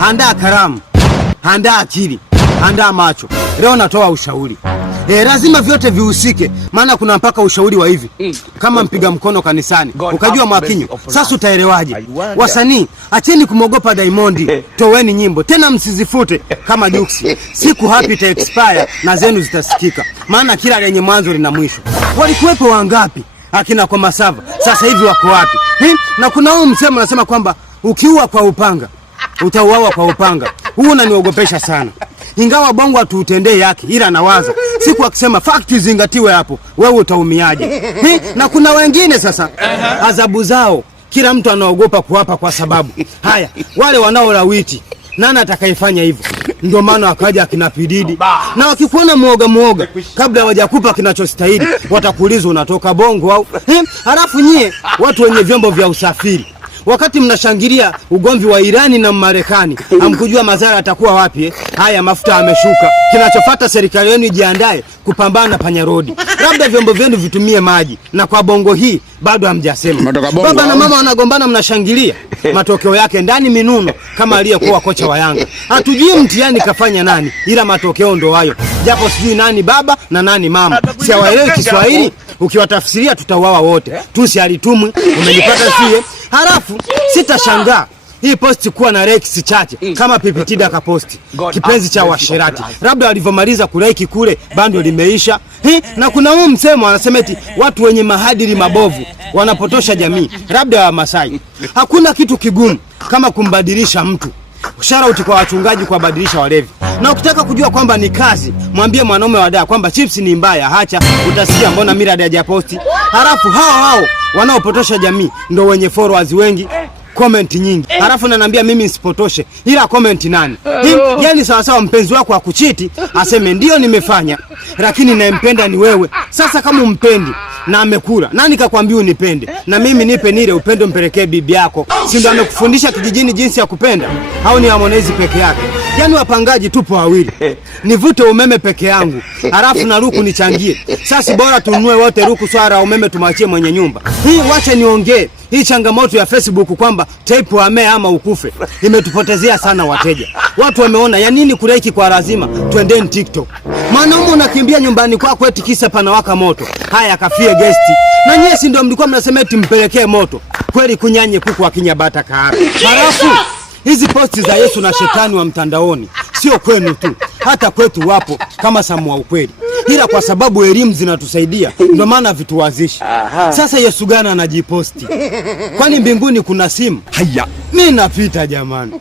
Andaa karamu, andaa akili, andaa macho. Leo natoa ushauri. Lazima vyote vihusike, maana kuna mpaka ushauri wa hivi. Kama mpiga mkono kanisani, ukajua Mwakinyo, sasa utaelewaje? Wasanii, acheni kumogopa Diamond, toweni nyimbo, tena msizifute kama Jux. Siku happy ita expire na zenu zitasikika. Maana kila lenye mwanzo lina mwisho. Walikuwepo wangapi? Akina kwa Masava, sasa hivi wako wapi? Na kuna huu msemo unasema kwamba ukiua kwa upanga, utauawa kwa upanga. Huu unaniogopesha sana. Ingawa Bongo atuutendee yake, ila nawaza siku akisema fact zingatiwe hapo, wewe utaumiaje? Na kuna wengine sasa adhabu zao kila mtu anaogopa kuwapa kwa sababu haya wale wanaolawiti nani atakayefanya hivyo? Ndio maana akaja akina Pididi. Na wakikuona muoga kabla hawajakupa kinachostahili watakuuliza unatoka Bongo au halafu nyie watu wenye vyombo vya usafiri, wakati mnashangilia ugomvi wa Irani na Marekani, hamkujua madhara atakuwa wapi. Haya mafuta yameshuka, kinachofuata serikali yenu ijiandae kupambana na panyarodi. Labda vyombo vyenu vitumie maji, na kwa Bongo hii bado hamjasema. Baba na mama wanagombana, mnashangilia. Matokeo yake ndani minuno kama aliyekuwa kocha wa Yanga. Hatujui mtihani kafanya nani, ila matokeo ndo hayo. Japo sijui nani baba na nani mama. Si hawaelewi Kiswahili. Ukiwatafsiria tutauawa wote. Tusi alitumwi, umenipata sie. Halafu sitashangaa hii posti kuwa na likes chache kama Pipitida ka posti kipenzi cha washerati. Labda walivyomaliza kulike kule bando limeisha. Na kuna huu msemo anasema eti watu wenye mahadili mabovu wanapotosha jamii, labda wa Masai. Hakuna kitu kigumu kama kumbadilisha mtu. Shout kwa wachungaji kwa badilisha walevi. Na ukitaka kujua kwamba ni kazi, mwambie mwanaume wa daa kwamba chips ni mbaya, hacha utasikia mbona Millard hajaposti. Halafu hao wanaopotosha jamii ndo wenye followers wengi, comment nyingi. Halafu ananiambia mimi nisipotoshe, ila comment nani? Yaani sawa mpenzi wako akuchiti aseme ndio nimefanya, lakini nampenda ni wewe. Sasa kama umpendi na amekula, nani kakwambia unipende? Na mimi nipe nile upendo mpelekee bibi yako. Si ndio amekufundisha kijijini jinsi ya kupenda? Au ni Harmonize peke yake? Yaani wapangaji tupo wawili. Nivute umeme peke yangu, halafu na ruku nichangie. Sasa bora tununue wote ruku, swara umeme tumwachie mwenye nyumba. Wacha niongee. Hii changamoto ya Facebook kwamba tape ame ama ukufe imetupotezea sana wateja. Watu wameona ya nini kulike kwa lazima, twendeni TikTok. Mwanaume unakimbia nyumbani kwako eti kisa panawaka moto. Haya akafie guesti. Na nyie si ndio mlikuwa mnasema eti mpelekee moto. Kweli kunyanye kuku akinyabata kaara. Halafu hizi posti za Yesu na shetani wa mtandaoni sio kwenu tu, hata kwetu wapo kama Samua ukweli. Ila kwa sababu elimu zinatusaidia ndio maana vituwazishi. Sasa Yesu gani anajiposti? Kwani mbinguni kuna simu? Haya, mimi napita jamani.